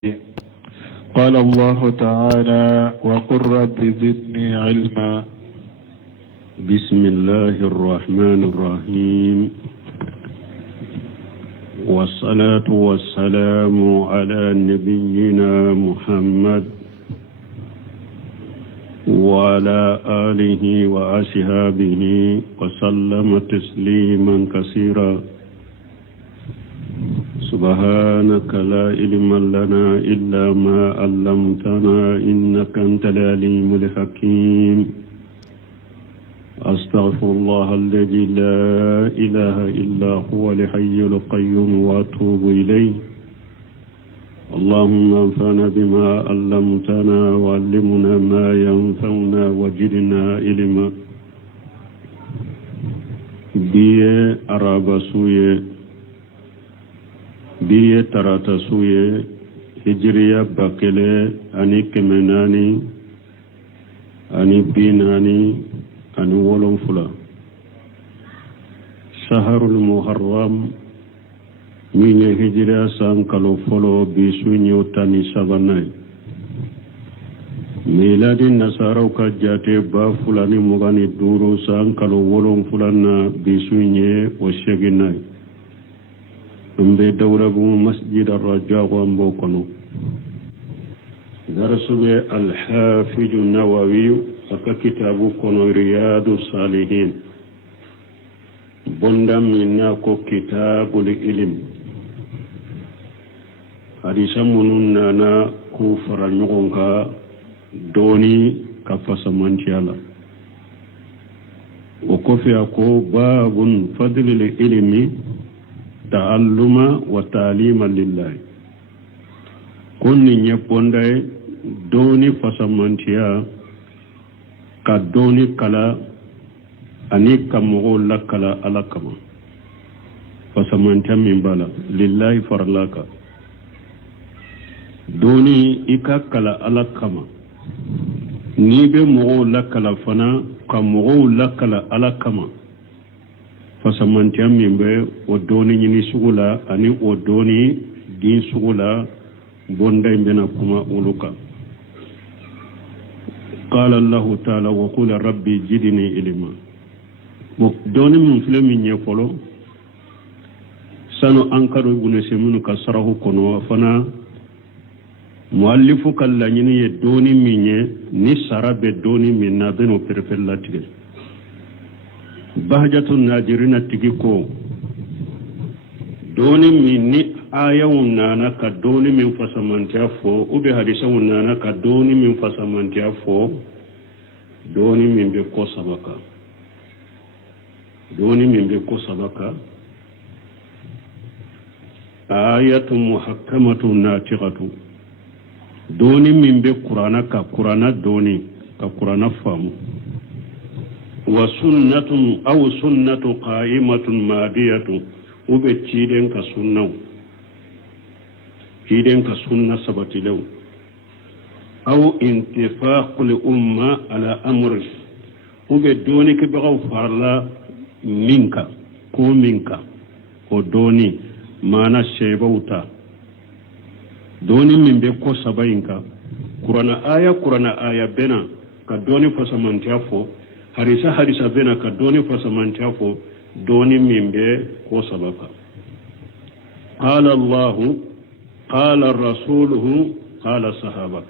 قال الله تعالى وقل رب زدني علما. بسم الله الرحمن الرحيم، والصلاة والسلام على نبينا محمد وعلى آله وأصحابه وسلم تسليما كثيرا. سبحانك لا علم لنا إلا ما علمتنا إنك أنت العليم الحكيم. أستغفر الله الذي لا إله إلا هو الحي القيوم وأتوب إليه. اللهم انفعنا بما علمتنا وعلمنا ما ينفعنا وزدنا علما. بيه عرب سويه biye tarata suye hijriya bakele ani kemenani ani binani ani wolonfula shaharul muharram minye hijriya san kalo folo bisu nyotani sabanai miladi nasaraw ka jate ba fulani mugani duro san kalo wolonfulana bisu nye o sheginai mbe dawrabu masjid ar-rajaa wambokono darasube al-hafiz an-nawawi aka kitabu kono riyadu salihin bondam minna ko kitabul ilm hadisa munun nana ku fara nyogonka doni ka fasamantiyala o kofi ako babun fadlil ilmi ta'alluma wa ta'lima lillahi kunni nyeponday doni fasamantiya ka doni kala ani kamogo lakala alakama fasamantiya min bala lillahi farlaka doni ika kala alakama ni be mogo lakala fana kamogo lakala alakama fasamantiya min be o doni nyini sugula ani o doni din sugula bonday bena kuma uluka. قال الله تعالى وقول ربي جدني علما. دوني من فيلم يفولو سانو انكرو بن سيمون كسره كنو فنا مؤلف كلا ني دوني من ني سراب دوني من نابنو بيرفلاتي bahjatun najirina tigiko doni minni ayawun nana ka doni min fasamantiya fo ube hadisawun nana ka doni min fasamantiya fo doni min be ko sabaka ayatun muhakkamatun natiqatu doni min be qur'ana ka qur'ana doni ka qur'ana famu وسنة أو سنة قائمة مادية وبتشيدن كسنة كيدن كسنة سبتلو أو انتفاق الأمة على أمر وبدونك بغو فارلا منك كو منك ودوني مانا شيبوتا دوني من بكو سباينك قرآن آية بنا كدوني فسمانتيافو harisa bena ka doni fasamantiya fo doni mimbe ko sabaka. qala Allah qala rasuluhu qala sahaba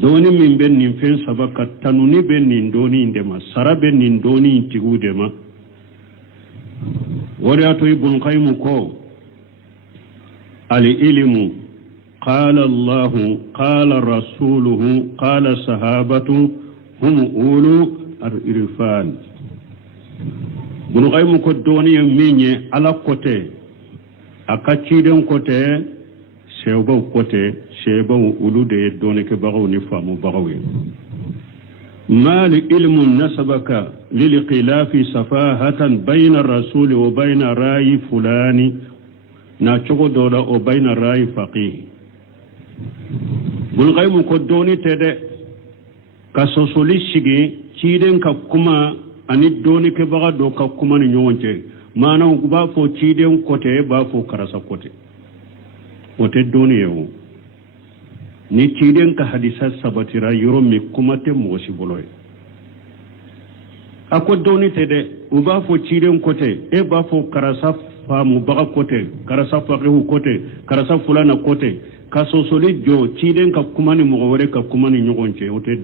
doni mimbe nin fen sabaka tanuni be nin doni indema sarabe nin doni tigudema wari ato ibn qayyim ko al ilmu qala Allah qala rasuluhu qala sahabatu هم أولو الإرفان بنغاي مكو دوني ميني على كوتي أكاتشيدن كوتي شيبو أولو دي دوني كبغو نفامو بغوي ما لإلم نسبك للقلاف سفاهة بين الرسول وبين راي فلان ناتشو دولا وبين راي فقيه بنغاي مكو دوني تدي ka sosoli sigi ciden ka kuma ani doni ke baga do ka kuma ni nyonche maana ba fo ciden kote ba fo karasa kote wote doni yewo ni ciden ka hadisa sabatira yoro mi kumate mosi boloy ako doni tede uba fo ciden kote e ba fo karasa famu baga kote karasa faqihu kote karasa fulana kote ka sosoli jo ciden ka kumani mo wore ka kumani nyogonce wote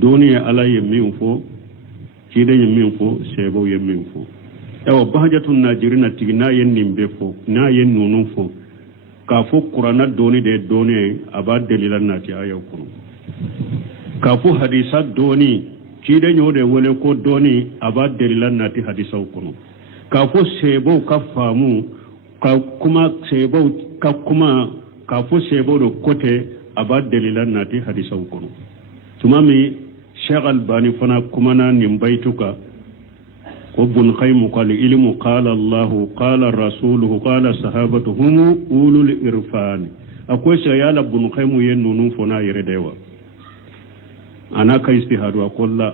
doni ala ye min fo ciden ye min fo sebo ye min fo ewa bahajatun najirina tigi na yen nimbe fo na yen nunu fo ka fo qur'ana doni de doni aba dalilan nati ayaw kuno ka fo hadisa doni cide nyode wole ko doni aba dalilan nati hadisa kuno ka fo sebo ka famu ka kuma sebo ka kuma ka fo sebo do kote aba dalilan nati hadisa kuno tumami Sheikh Albani fana kumana nimbaituka وابن قيم قال علم قال الله قال رسوله قال صحابته هم أولو الإرفان أقول سيالا ابن قيم ينونون فنا يردوا أنا كاستهاد أقول لا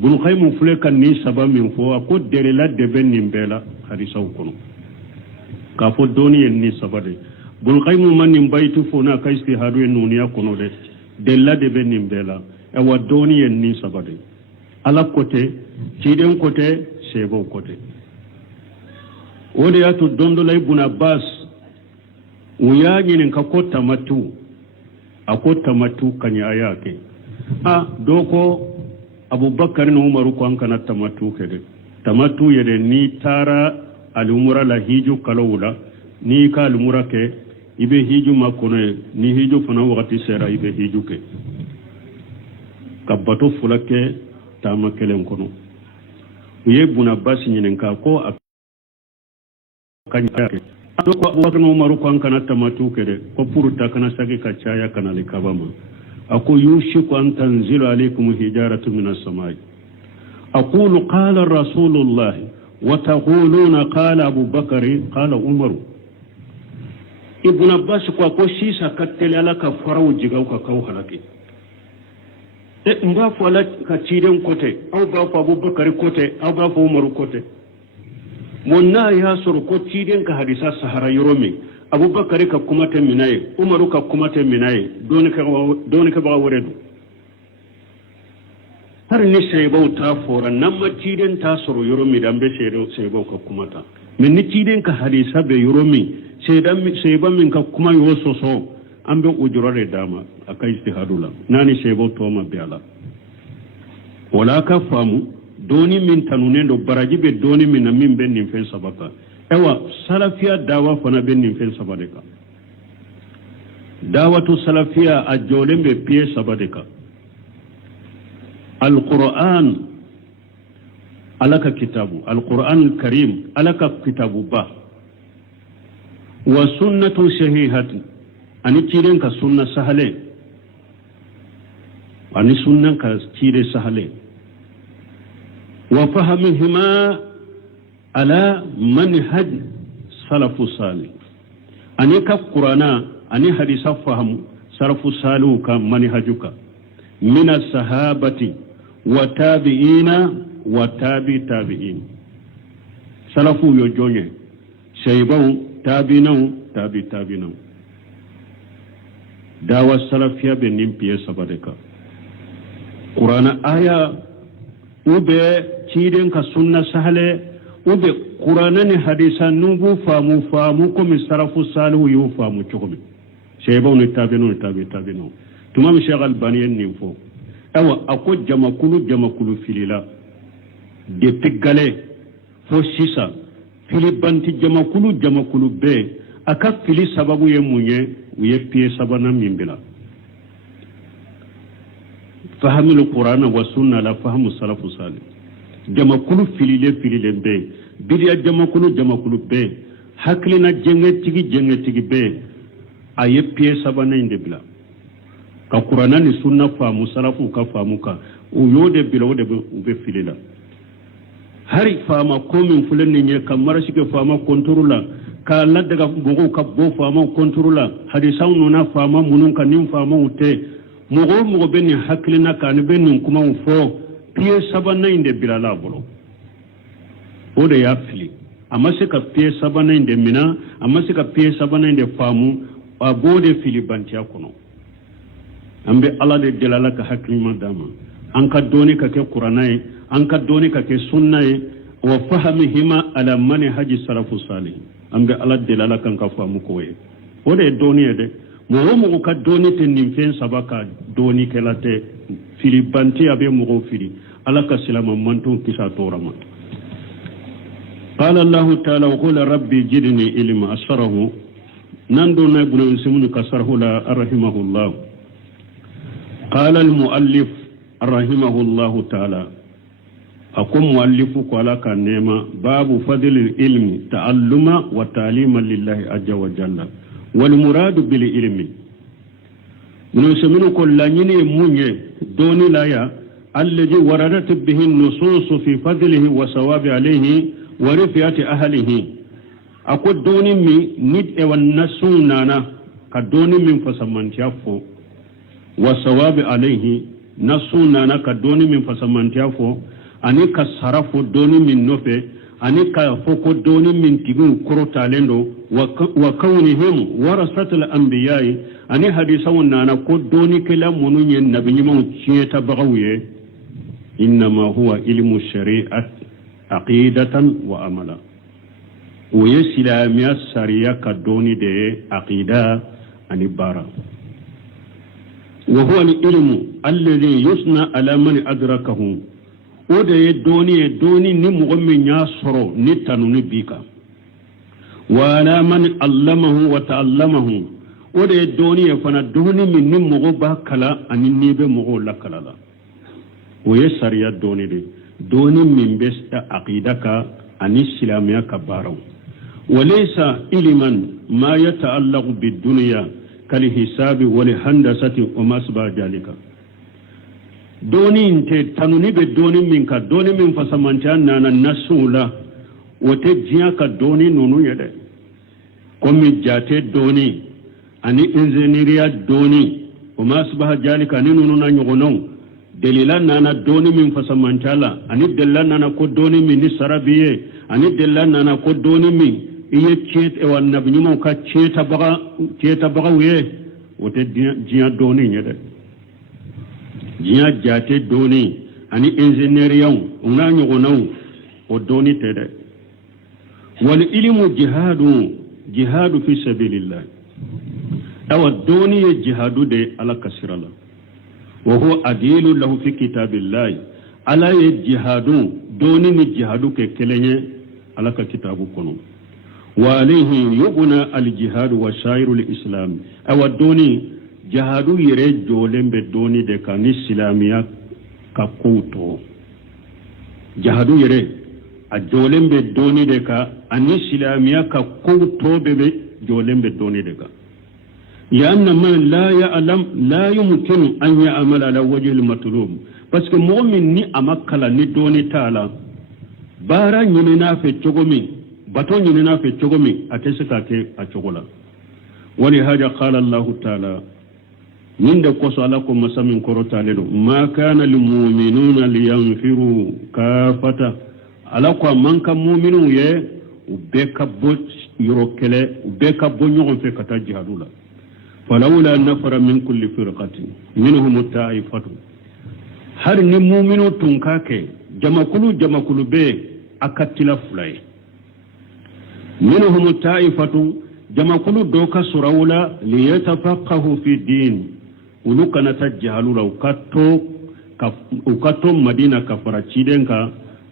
ابن قيم فلك ني سبا من فو أقول دليلا دبن نمبلا حديثا وكنو كافو دوني ني سبا دي ابن قيم من نمبايتو فنا كاستهاد ينونيا كنو دي دليلا دبن نمبلا أو دوني ني سبا دي على côté ciden côté sebo côté wode yatu dondo lay ibn Abbas uyaji nin ka ko tamatu kanya ayake doko Abubakar no Umaru ko an kana tamatu kede tamatu yede ni tara alumura la hiju kalawula ni ka alumura ke ibe hiju makono ni hiju fana wakati sera ibe hiju ke kabato fulake tama kelen kono uye buna basi nyinen ka ko akanya ke doko Abubakar no Umaru ko an kana tamatu kede ko puruta kana sage ka chaya kana le kabama ako yushiku an tanzilu alaykum hijaratu minas samai aqulu qala rasulullah wa taquluna qala Abubakar qala Umar ibn Abbas ko sisa kattele ala ka faraw jigaw ka kaw halaki mba fo la ka ciden kote aw ba fo Abubakar kote aw ba fo Umar kote monna ya sur ko ciden ka hadisa sahara yoromi Abubakar ka kumate minaye Umar ka kumate minaye doni ka ba waredu har ni sebo ta fora namma ciden ta sur yoromi dambe sebo ka kumata min ni ciden ka hadisa be yoromi seba min ka kuma yo soso ambe ujurare dama akai istihadula nani sebo to ma biala wala ka famu doni min tanunendo baraji be doni min min ben nin fen sabaka ewa salafiya dawa fana ben nin fen sabadeka dawatu salafiya a jolembe piye sabadeka alquran alaka kitabu alquran karim alaka kitabu ba wa sunnatu sahihatu ani ciren ka sunna sahale ani sunnan ka cire sahale wa fahmihima ala manhaj salafu salih ani ka qur'ana ani hadisa fahamu salafu salih ka manhajuka min as-sahabati wa tabi'ina wa tabi'in salafu yo jonye shaybaw tabi'inau dawa salafiya be nimpiye sabadeka qur'ana aya ube ciden ka sunna sahale ube qur'ana ni hadisa nubu famu ko mi sarafu salihu yu famu chokomi sheybaw ni tabi'inu tumam Sheikh Albani ni fo awa ako jamakulu filila de pigale fo sisa filibanti jamakulu be aka fili sababu ye munye uye piye sabana mimbila fahamul qur'an wa sunna la fahamu salafu salih jamakulu filile be bidiya jamakulu be haklina jenge tigi be aye piye sabana inde bila ka qur'ana ni sunna fahamu salafu ka fahamu ka uyode bila wode be filila hari fama komin fulanni ne kamar shi ke fama kontrola ka daga bugu ka bo fama kontrola hadisan nuna fama munun ka nin fama ute mugo benni haklina ka ni benni kuma fo piye sabana inde bilala bolo ode ya fili amma se ka piye sabanan de mina amma se ka piye sabanan de famu a gode filibantiya kono ambe ala de delala ka haklima dama an ka doni ka ke qur'anaye an ka doni ka ke sunnaye wa fahmihima ala manhaji salafu salih ambe ala delala kan ka famu koye o de doni de mo ka doni te nim fen sabaka doni kelate filibantiya be mo fili ala ka silama manton kisa torama قال الله تعالى وقول ربي جدني علما أسره نندو نبن سمن كسره لا رحمه الله قال المؤلف رحمه الله تعالى أقوم مؤلفك ولا كنما باب فضل العلم تعلم وتعليما لله عز وجل والمراد بالعلم من سمن كل نيني مونيه دوني لايا الذي وردت به النصوص في فضله وثواب عليه ورفعة أهله أقول دوني مي نيد إيوان نسون نانا كدوني من فسمان تيافو وثواب عليه نسون نانا كدوني من فسمان تيافو أني كسرفو دوني من نوفي أني كفوكو دوني من تيغو كرو تالندو وكونهم ورثة الأنبياء أني حديثون نانا كو دوني كلا منوني النبي نمو تشيتا بغوية إنما هو علم الشريعة عقيدة وعملا ويسلامي السرية كدوني دي عقيدة عن البارا وهو العلم الذي يصنع على من أدركه ودي دوني نمغمي ناصرو نتانو نبيكا وعلى من علمه وتعلمه ودي دوني فانا دوني من نمغبا كلا أن النبي مغو لكلا ويسرية دوني دي دوني من بست عقيدك عن السلامية كبارو وليس علما ما يتعلق بالدنيا كالحساب والهندسة وما سبا ذلك دوني انت تنوني بدوني منك دوني من فسمانتان نانا نسولا وتجيك دوني نونو يده كمي جاتي دوني أني انزينيريا دوني وما سبا ذلك أني نونو نانيغنو dalilan nana doni min fasamantala ani dalilan nana ko doni min ni sarabiye ani dalilan nana ko doni min iye chet e wan nabnyimo ka cheta baga wiye wote jiya doni nyede jiya jate doni ani engineeriyaw una nyogonaw o doni tede wal ilmu jihadu fi sabilillah awa doni ye jihadu de ala kasirala وهو أديل له في كتاب الله على الجهاد دون الجهاد ككلني على كتاب كنو وعليه يبنى الجهاد وشاير الإسلام أو دوني جهاد يريد جولم بدوني دكان الإسلامية كقوتو جهاد يريد الجولم بدوني دكا أن الإسلامية كقوتو بجولم بدوني دكا لأن من لا يعلم لا يمكن أن يعمل على وجه المطلوب بس كمؤمن ني أمكلا ني دوني تالا بارا نينا في تشوغومي باتون نينا في تشوغومي أتسكا كي أتشوغولا ولهذا قال الله تعالى من دقص لكم مسامين كروتا لدو ما كان المؤمنون لينفروا كافة ألاكوا من كان مؤمنون يه وبيكا بوت يروكله وبيكا بو نيغن في كتا جهادولا فلولا نفر من كل فرقة منهم الطائفة هل نمؤمن تنكاك جمكلو بي أكتلا فلاي منهم الطائفة جمكلو دوكا سراولا ليتفقهوا في الدين ولوكا نتجهلوا وكتو مدينة كفرة تشيدنكا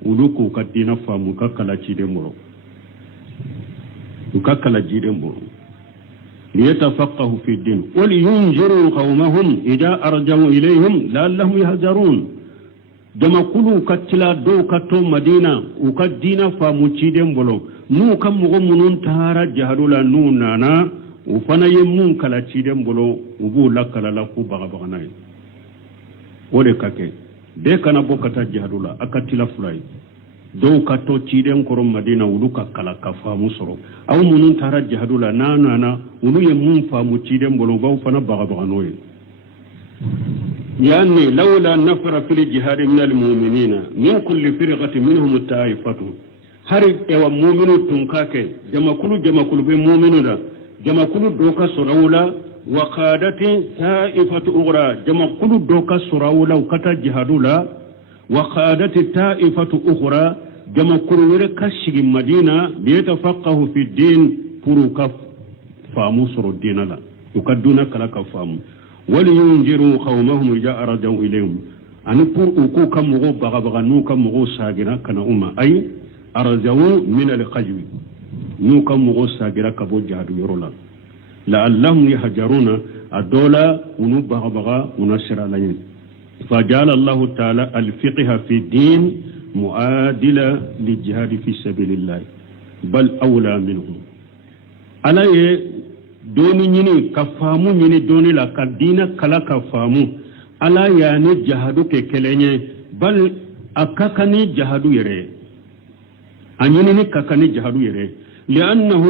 ولوكو كدينا فاموكا كلا تشيدن مرو وكاكلا جيدن مرو ليتفقهوا في الدين ولينذروا قومهم إذا أرجعوا إليهم لعلهم يهذرون جما كلو كتلا دو كتو مدينة وكدينا فمتشيدين بلو نو كم مغمنون تهارا جهدولا نو نانا وفنا يمون كلا تشيدين بلو وبو لكلا لكو بغبغناي ولكاكي دي كان بوكتا جهدولا أكتلا فلاي دو كتو تشيدين كرم مدينة ولوكا كلا كفا مصرو أو منون تهارا جهدولا نانا ولو يمون فمتشيدين بلو باو فنا بغبغنوي يعني لولا نفر في الجهاد من المؤمنين من كل فرقة منهم الطائفة hari ewa mu'minu tunkake jamakulu be mu'minu da jamakulu doka sorawula wa qadati ta'ifatu ughra jamakulu doka sorawula kata jihadula wa qadati ta'ifatu ughra jamakulu were kashigi madina liyatafaqahu fi din puruka famu soro dinala ukaduna kala ka famu wal yunjiru qawmahum ja'a rajau ilayhim an pour uku kam go baga nu kam go sagira kana umma ay arjawu min al-qajwi nu kam go sagira ka bo jihadu yorola la'allahum yahjaruna adola unu baga unasira layin فجعل الله تعالى الفقه في الدين معادلا للجهاد في سبيل الله بل أولى منه على دوني نيني كفامو نيني دوني لا كدينا كلا كفامو على يعني جهادو ككليني بل أكاكني جهادو يري أنيني كاكني جهادو يري لأنه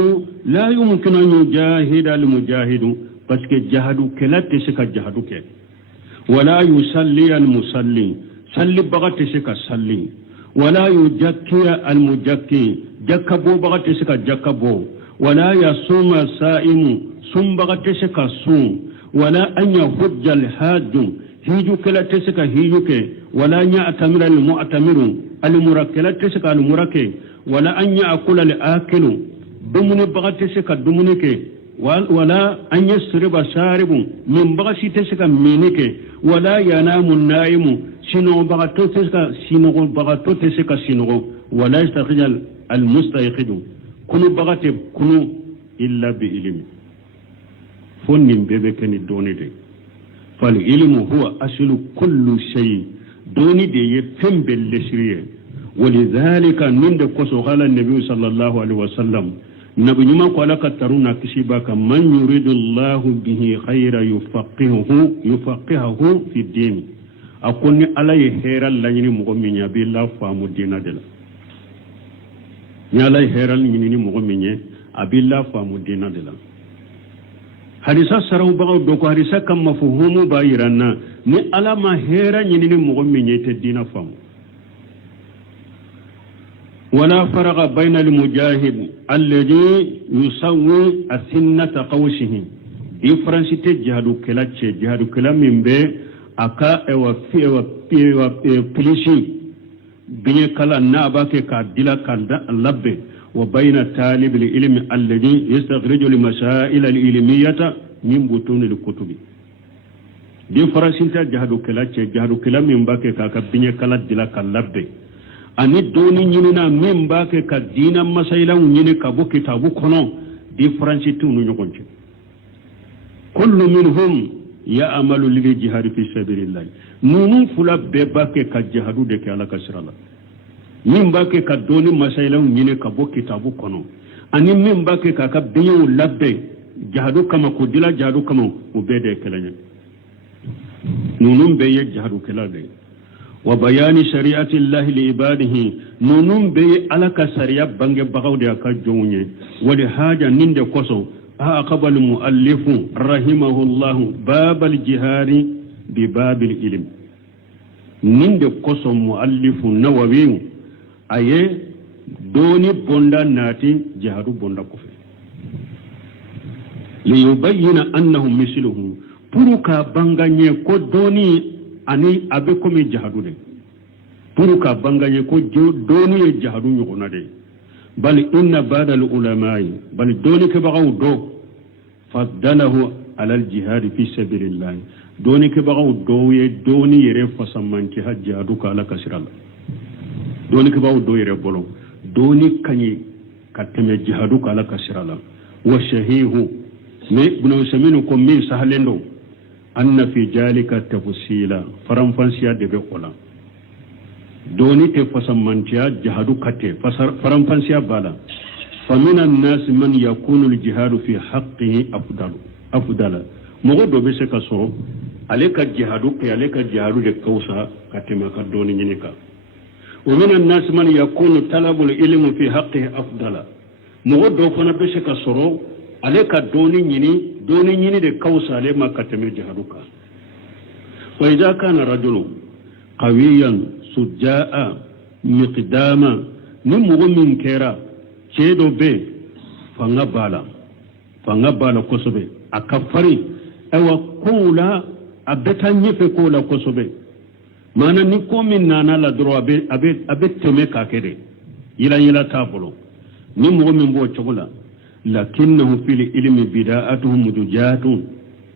لا يمكن أن يجاهد المجاهد بس كجهادو كلا تسكا جهادو كي ولا يصلي المصلي صلي بغت سكا صلي ولا يجكي المجكي جكبو بغت سكا جكبو ولا يصوم الصائم صوم بغت سكا صوم ولا أن يحج الحاج هيجو كلا تسكا هيجوك ولا يعتمر المعتمر المركلا تسكا المركي ولا أن يأكل الآكل دمن بغت سكا دمنك ولا أن يسرب شارب من بغسي تسكا منك ولا ينام النائم سنو بغتو تسكا سنو ولا يستخرج المستيقظ كنو بغت كنو إلا بإلم فنن ببكني دوني دي فالعلم هو أصل كل شيء دوني دي يفهم باللسرية ولذلك من دقصو قال النبي صلى الله عليه وسلم نبي نما قالك ترونا كسيبك من يريد الله به خيرا يفقهه في الدين أكون على خيرا لني مؤمن بالله فهم الدين دل على خيرا لني مؤمن بالله فهم الدين دل hadisa saraw bagaw doko hadisa kam mafhumu bayirana ni alama hera nyini mؤمن te dina fam ولا فرق بين المجاهد الذي يسوي أسنة قوسه إفرانسيتي جهادو كلا من بي أكا اوا بليشي بني كلا ناباك كادلا كالدا اللبي وبين طالب العلم الذي يستخرج المسائل العلمية من بطون الكتب دي فرانسيتي جهادو كلا من باك كاكا بني كلا دلا كاللبي ani doni nyinina memba ke ka dina masayla nyine ka bo kitabu kono difference tunu nyogonche kullu minhum ya'malu lil jihad fi sabilillah nunu fula beba ke ka jihadu de ke ala kasrala memba ke ka doni masayla nyine ka bo kitabu kono ani memba ke ka biyu labbe jihadu kama ko dila jihadu kama ubede kelanya nunu be ye jihadu kelade وبيان شريعة الله لعباده نونم بي على كسريا بانغ بغاو دي اكا جوني ولحاجة نند كوسو أقبل المؤلف رحمه الله باب الجهاد بباب العلم نند كوسو مؤلف نووي أي دوني بوندا ناتي جهاد بوندا كفر ليبين أنهم مثله بروكا بانغاني كو دوني ani abe komi jahadu de puruka bangaye ko doni e jahadu nyugona de bal inna badal ulamai bal doni ke bagaw do faddalahu ala al jihad fi sabilillah doni ke bagaw do ye doni yere fasamanki hajjadu kala kasral doni ke bagaw do yere bolo doni kanyi kateme jihadu kala kasral wa shahihu me ibn saminu ko min sahalendo أن في ذلك تفصيلا فرنفانسيا دبقولا دوني تفسمانتيا جهادو كتي فرنفانسيا بالا فمن الناس من يكون الجهاد في حقه أفضل مغدو بسكا سورو عليك الجهادو كي عليك الجهادو دكوسا كتما كدوني نينيكا ومن الناس من يكون طلب العلم في حقه أفضل مغدو فنا بسكا سورو عليك دوني نيني de kausa le makateme jahaduka wa idha kana rajulu qawiyan sujaa miqdama ni mogo min kɛra cɛ dɔ bɛ fanga b'a la kosɛbɛ a ka farin ayiwa kow la a bɛ taa ɲɛfɛ kow la kosɛbɛ maana ni ko min nana la dɔrɔn a bɛ tɛmɛ k'a kɛ de yila t'a bolo ni mogo min b'o cogo la lakinnahu fil ilmi bida'atuhum mudujatun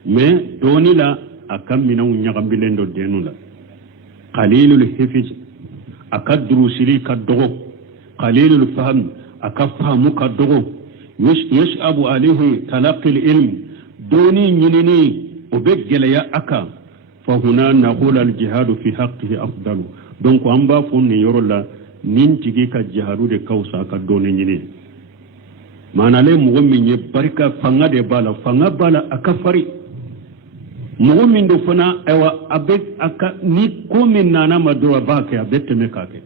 mais dɔɔni la a ka minɛnw ɲagaminen dɔ denu la qalilul hifiz a ka durusili ka dɔgɔ qalilul fahm a ka faamu ka dɔgɔ yash'abu alayhi talaqi ilm dɔɔni ɲinini o bɛ gɛlɛya a kan fa huna naqulu al jihadu fi haqqihi afdalu donc an b'a fɔ nin yɔrɔ la nin tigi ka jihadu de ka wusa ka dɔɔni ɲini maana ale mɔgɔ min ye barika fanga de b'a la a ka fari mɔgɔ min do fana ayiwa a ka ni ko min nana ma dɔrɔn a b'a kɛ a bɛ tɛmɛ k'a kɛ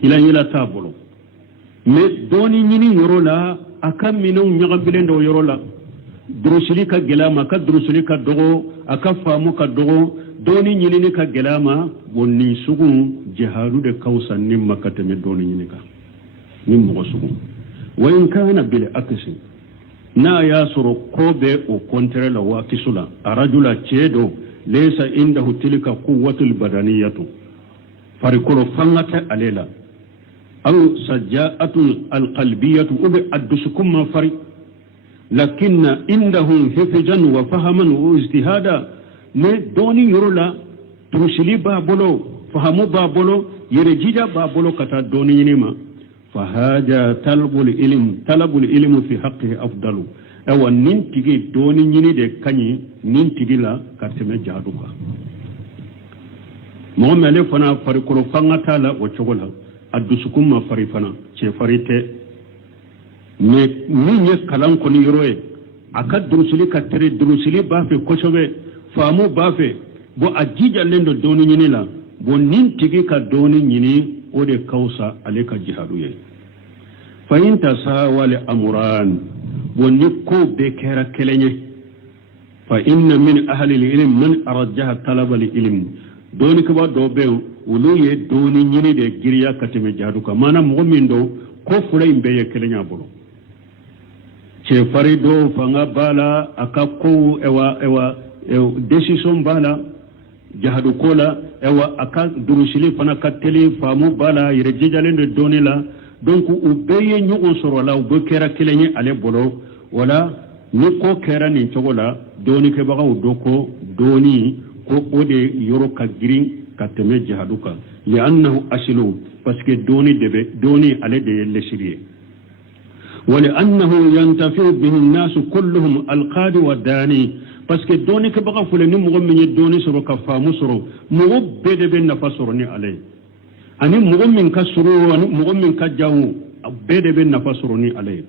yila t'a bolo mais dɔɔni ɲini yɔrɔ la a ka minɛnw ɲagaminen dɔ yɔrɔ la durusili ka gɛlɛ a ma a ka durusili ka dɔgɔ a ka faamu ka dɔgɔ dɔɔni ɲinini ka gɛlɛ a ma bon nin sugu jihadu de ka wusa ni ma ka tɛmɛ dɔɔni ɲini kan ni mɔgɔ sugu wa in kana bil aksi n'a y'a sɔrɔ ko bɛ o contraire la waati su la arajula cɛ dɔ laysa indahu tilka quwwatul badaniyatu farikolo fanga tɛ ale la aw saja'atul alqalbiyatu ube addusukum ma fari lakinna indahum hifzan wa fahaman wa ijtihada ne doni yɔrɔ la turusili b'a bolo fahamu b'a bolo yɛrɛjija b'a bolo ka taa dɔɔni ɲini ma fahaja talabul ilm fi haqqihi afdalu awa nin tigi dɔɔni ɲini de kaɲi nin tigi la ka tɛmɛ jihadu kan mɔgɔ min ale fana farikolo fanga t'a la o cogo la a dusukun ma fari fana cɛ fari tɛ mais min ye kalan kɔni yɔrɔ ye a ka durusili ka teri durusili b'a fɛ kosɛbɛ faamu b'a fɛ bon a jijalen do dɔɔni ɲini la bon nin tigi ka dɔɔni ɲini o de ka wusa ale ka jihadu ye fa in tasawal amran bon ni ko bɛɛ kɛra kelen ye fa inna min ahli al-ilm man arajjaha talab al-ilm dɔɔni kaba dɔ bɛ olu ye dɔɔni ɲini de giriya ka tɛmɛ jihadu kan maana mɔgɔ min do ko fila in bɛɛ ye kelen y'a bolo cɛfari do fanga b'a la a ka ko décision b'a la jihadu ko la a ka durusili fana ka teli faamu b'a la yɛrɛjijalen de dɔɔni la donc u bɛɛ ye ɲɔgɔn sɔrɔ la u bɛɛ kɛra kelen ye ale bolo wala ni ko kɛra nin cogo la dɔɔnikɛbagaw do ko dɔɔni ko o de yɔrɔ ka girin ka tɛmɛ jihadu kan li'annahu asilu parce que dɔɔni ale de ye lesiri ye ولأنه ينتفع به الناس كلهم القاد والداني parce que doni ke baga fule ni mo min doni soro ka famu soro mo bede be nafa soro ni ale ani mo min ka soro ani mo min ka jawu bede be nafa soro ni ale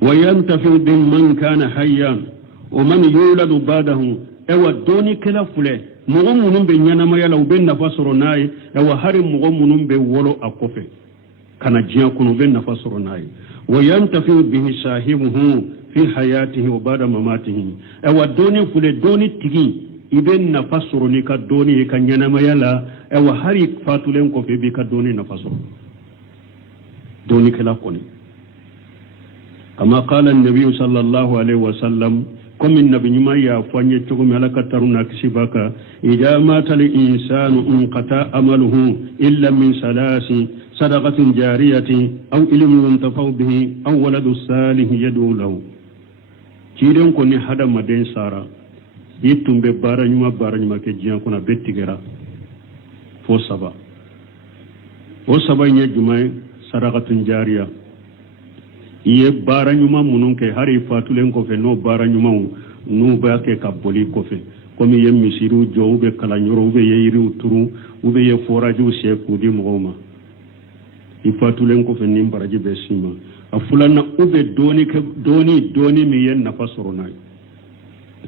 wa yantafi bi man kana hayyan wa man yuladu ba'dahu ewa doni kala fule mo munun be nyana ma yala be nafa soro nayi ewa hari mo munun be wolo akofe kana jiya kuno be nafa soro nayi وينتفع به صاحبه في حياته وبعد مماته او دوني فل دوني تيغي ابن نفسرني كدوني كنينما يلا او هاري فاتولن كو في بك دوني نفسر دوني كلا كوني كما قال النبي صلى الله عليه وسلم كم النبي ما يفني تشغم على كترنا كسبك اذا مات الانسان انقطع عمله الا من ثلاث صدقة جارية أو علم ينتفع به أو ولد صالح يدعو له كيرون كوني هذا مدين سارا يتم ببارا نيما كجيان كنا بيتيغرا فو سبا يجمع صدقة جارية ye bara nyuma munun ke hari fatulen ko fe no bara nyuma no ba ke kaboli ko fe komi ye misiru jo be kala nyoro be ye yiri uturu ube ye foraju se kudi mogoma ifatulen ko fe nim baraji be sima afulana ube doni mi yen nafa sorona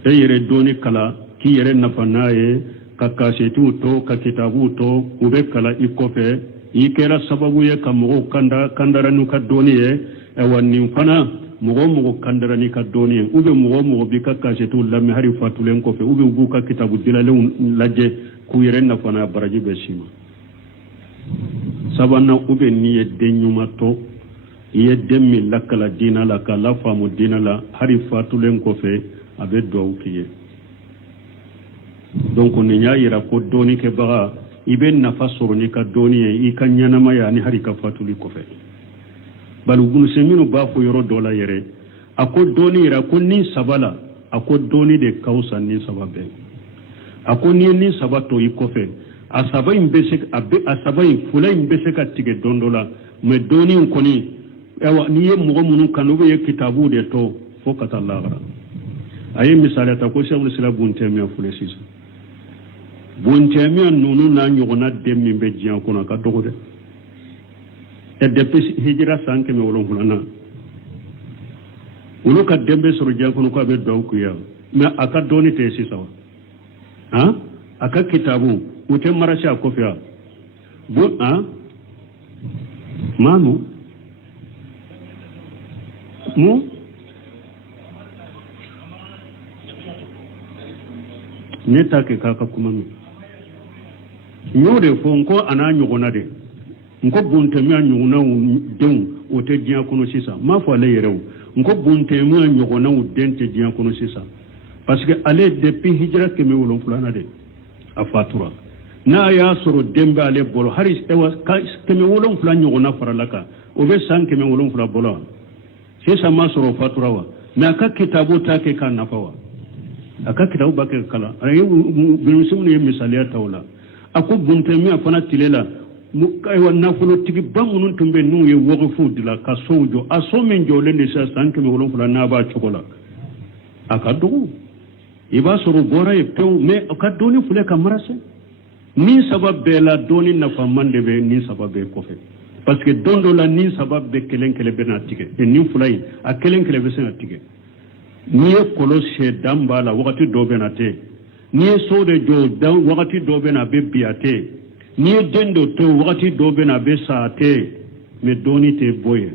e yere doni kala ki yere nafa naye ka kasetu to ka kitabu to ube kala ikofe ikera sababu ye kamo kandara nu ka doni ye e wanni fana mogo kandara ni ka doni ye ube mogo bi ka kasetu lamme hari fatulen ko fe ube ubu ka kitabu dilale laje ku yere nafa na baraji be sima sabana ube ni ye denyuma to ye demmi lakala dina la ka la famu dina la hari fatulen ko fe abe do kiye donc ni nya yira ko doni ke baga ibe nafa soro ni ka doni ye i kan nyana ma ya ni hari ka fatuli ko fe balu gunu seminu ba fo yoro dola yere ako doni yira ko ni sabala ako doni de kausa ni sababe ako ni sabato i ko fe asaba imbese abe asaba ifula imbese ka tige dondola me doni koni ewa ni ye mogo munu kanu ye kitabu de to fo kata lagara ayi misale ta ko shawul sila bunte mi afule sisa bunte mi nunu na nyogona demmi be jian kono ka dogo de e depuis hijra sanke mi wolon hulana ulo ka dembe soro jian kono ko be do ku ya me aka doni te sisa wa ha aka kitabu ute marasha kofia bu ha manu mu ne take kaka kuma mi nyode fo nko ana nyugona de nko bunte mi anyugona den ote dia kono sisa ma fo ale yerew nko bunte mi anyugona dente dia kono sisa parce que ale depuis hijra ke mi wolon fulana de afatura na ya soro dembe ale bolo haris ewa ke mi wolon fulana nyugona faralaka o be san ke mi wolon fulana bolo sisa ma soro fatura wa mais aka kitabu take kan nafawa aka kitabu bake kala ayi binusimu ne misaliya tawla ako bunte mi afana tilela mu kaywa nafulo tigi bangunun tumbe nu ye wogo fudila ka sojo aso men jole ne sa sanke me wolon fula na ba chokola aka do iba soro bora e pew me aka doni fule ka marase ni sabab be la doni na famande be ni sabab be kofe parce que dondo la ni sabab be kelen kele be na tige e ni fulay a kelen kele be sen tige ni kolo she damba la wakati do be na te ni so de jo dan wakati do be na be biate ni dendo to wakati do be na be saate me doni te boye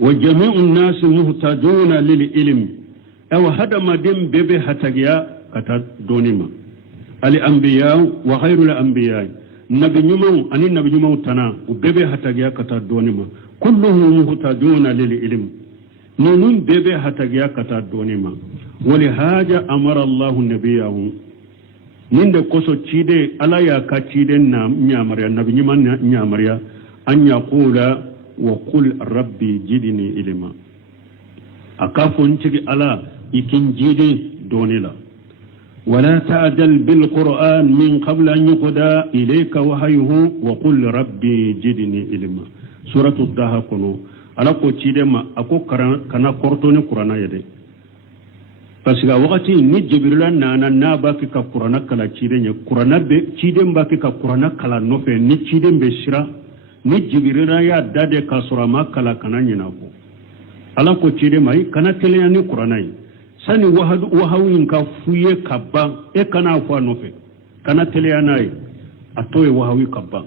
wa jami'un nas muhtajuna lil ilm aw hadama dim bebe hatagiya kata donima ali anbiya wa khairul anbiya nabi nyumu ani nabi nyumu tana bebe hatagiya kata donima kulluhum muhtajuna lil ilm nunun bebe hatagiya kata donima wali haja amara Allah nabiyahu ninde koso cide ala ya ka cide na nyamariya nabi nyuma nyamariya an yaqula wa qul rabbi jidni ilma akafun cigi ala ikin jide donila ولا تعجل بالقرآن من قبل أن يقضى إليك وحيه وقل ربي جدني علما سورة الدهى كنو على كوتشيدة ما أكو كنا كورتوني قرآن يدي parce que wakati ni jibrila nana na baki ka qur'ana kala chide qur'ana be chide mbaki ka qur'ana kala nofe ni chide be shira ni jibrila ya dade ka surama kala kana nyina ko ala ko chide mai kana tele ni qur'ana yi sani wahawin ka fuye kabba e kana fa nofe kana tele yanai atoy wahawi kabba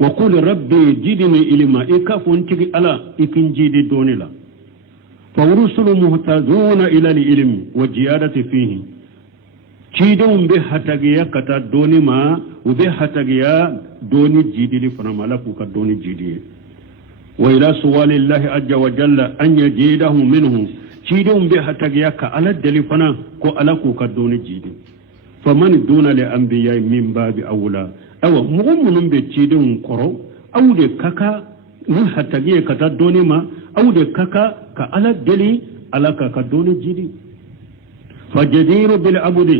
wa qul rabbi jidni ilma e ka fon tigi ala ikin jidi donila فورسل مهتدون إلى العلم والجيادة فيه كيدون بحتاجيا كتا دوني ما وبحتاجيا دوني جيدي لفنمالك كدوني جيدي وإلى سؤال الله عز وجل أن يجيده منه كيدون بحتاجيا كألا دلفنا كألاك كدوني جيدي فمن دون الأنبياء من باب أولى أو مؤمن بكيدون كرو أو لكاكا من حتاجيا كتا دوني ما أو لكاكا كألا دلي على كدون جدي فجدير بالعبد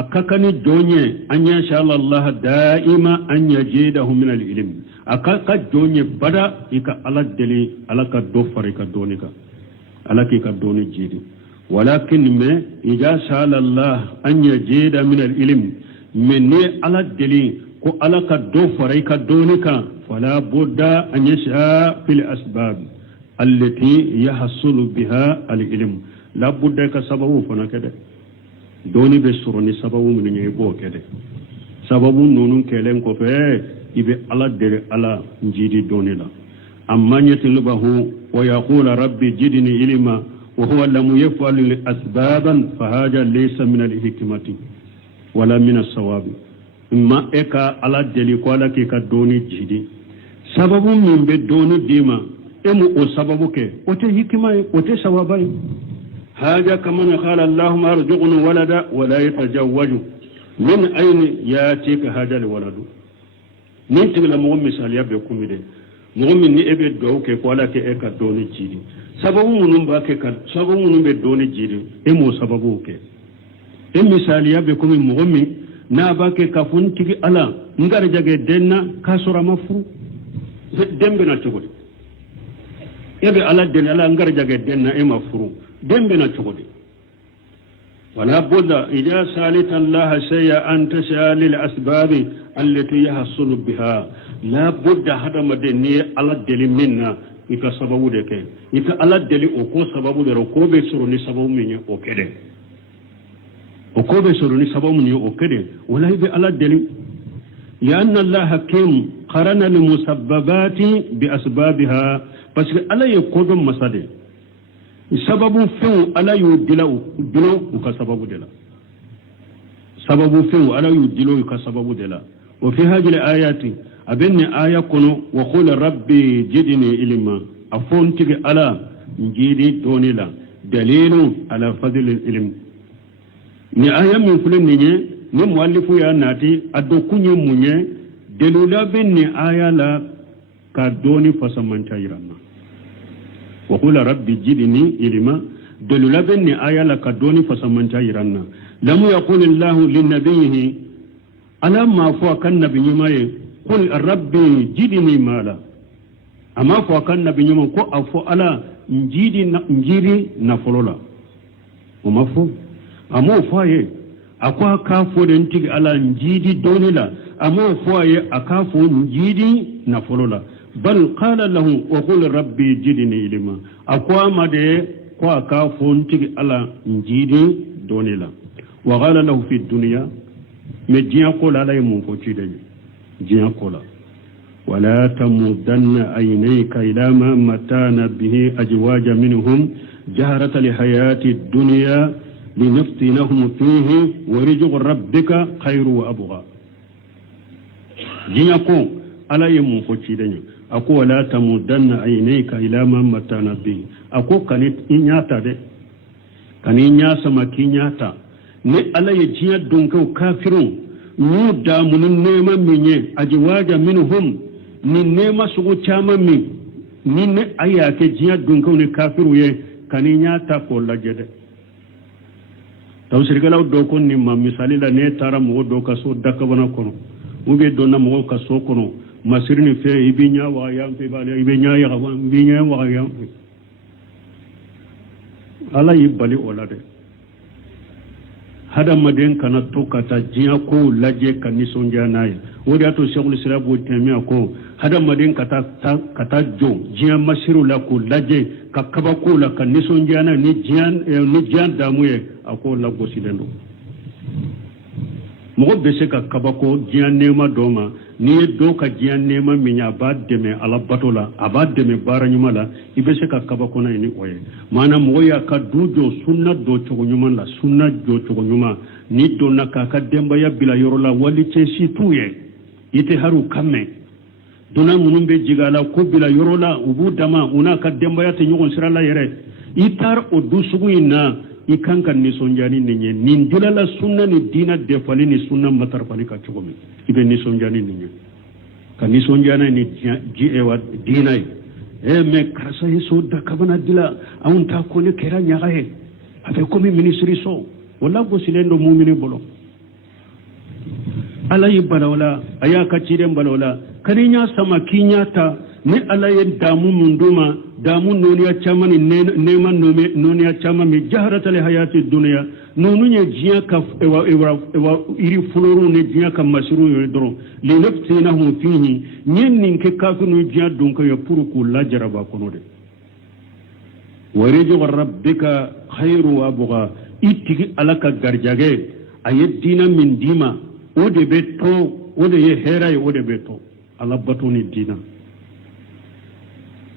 أكاكني دوني أن يشاء الله دائما أن يجيده من العلم أكاكا دوني بدا إكا على دلي على كدوفر كدونيكا على كدون جدي ولكن ما إذا شاء الله أن يجيد من العلم من على دلي كو على كدوفر كدونيكا فلا بد أن يشاء في الأسباب التي يحصل بها العلم لا بد كسبب فنكده دوني بسرني سبب من يبو كده سبب نونن كلام كفه يبي على در على نجيدي دوني لا اما يطلبه ويقول ربي جدني علما وهو لم يفعل اسبابا فهذا ليس من الحكمه ولا من الصواب ma eka ala deli ko ala ke ka doni jidi sababu min be doni dima emu o sababu ke o te hikima o te sawabai haja kama qala allahumma arzuqna walada wa la yatajawwaju min ayni yatika hada alwaladu min tigla mo misal ya be kumide mo min ni ebe do ke ko ala ke eka doni jidi sababu munum ba ke kan sababu munum be doni jidi emu sababu ke misali ya be kumi mo min na ba ke kafun tigi ala ngar jage denna kasura mafru dembe na chogodi ebe ala den ala ngar jage denna e mafru dembe na chogodi wala budda idha salita allah shay'a an tashali al asbab allati yahsulu biha la budda hada madeni ala deli minna ika sababu de ke ika ala deli o ko sababu de ko be suru ni sababu minye o kede o ko be suru ni sababu ni o kede wala be ala deli ya anna allah hakim qarana al musabbabati bi asbabiha parce que ala ye ko do masade sababu fen ala yu dilo ka sababu de la sababu fen ala yu dilo ka sababu de la wa fi hadhihi al ayati abinni aya kono wa qul rabbi jidni ilma afon tigi ala njidi tonila dalilu ala fadl al ilm ni aya min fulen ni muallifu ya nati addo kunye munye delula binni aya la ka doni fasamanta iranna wa qul rabbi jidni ilma delula binni aya la ka doni fasamanta iranna lam yaqul allah lin nabiyhi ala ma fa kan nabiyyi maye qul rabbi jidni mala ama fa kan nabiyyi man ko afo ala njiri na folola o mafu amo faye akwa kafo den tigi ala njidi donila amo faye akafo njidi na folola bal qala lahu wa qul rabbi jidni ilma akwa made ko akafo tigi ala njidi donila wa qala lahu fi dunya me jiya ko la lay mun ko ci de jiya ko la wala tamuddanna aynayka ila ma matana bihi ajwaja minhum jaharata li hayati dunya لنفتنهم فيه ورزق ربك خير وأبغى جيكو على يمون فوتشيدني أكو ولا تمدن عينيك إلى ما متانا به أكو كانت إنياتا دي كان إنياسا ما كينياتا ني على يجيا دونكو كافرون نودا من النيمة مني أجواجا منهم من نيمة سوغو چاما من ني أياك جيا دونكو ني كافرو يه كان إنياتا كولا جده tawsir galaw do kon ni ma misali la ne tara mo do ka so dakka bana kono mo be do na mo ka so kono masirni fe ibinya wa ya fe bale ibinya ya wa ibinya wa ya ala yibali ola de hada maden kana to kata jiya ko laje kan sonja nayi wodi ato shaykhul islam bo temiya ko hada maden kata jo jiya masiru la ko laje ka kaba ko la kan sonja na ni jiyan damuye ako la gosilendo mo be se ka kaba ko jiyan nema doma ni do ka jiyan nema minya ba deme ala batola aba deme baranyuma la ibe se ka kaba ko na ni oye mana mo ya ka dujo sunna do chogonyuma la sunna do chogonyuma ni do na ka demba ya bila yorola wali che si tuye ite haru kamme dona munumbe jigala ko bila yorola ubu dama una ka demba ya te nyugon sirala yere itar o dusugu ina ikankan ni sonjani ninye nindulala sunna ni dina defali ni sunna matarfali ka chugome ibe ni sonjani ninye ka ni sonjana ni ewa dina me karasa hiso da kabana dila awun ta ko ne kera nyaga he abe komi ministry so wala go silendo mu'mini bolo ala yibala wala aya ka ciden bala wala karinya sama kinyata ne ala yen damu munduma damu noniya chamani neman noniya chamami jaharata li hayati dunya nonu nye jiya ka ewa iri fuloru ne jiya ka masiru yo doro li naftinahum fihi nyen ninke kafinu jiya dunka ya puruku la jaraba kono de wariju rabbika khairu wa abgha itigi alaka garjage ayedina min dima ode beto ode ye heray ode beto ala batoni dina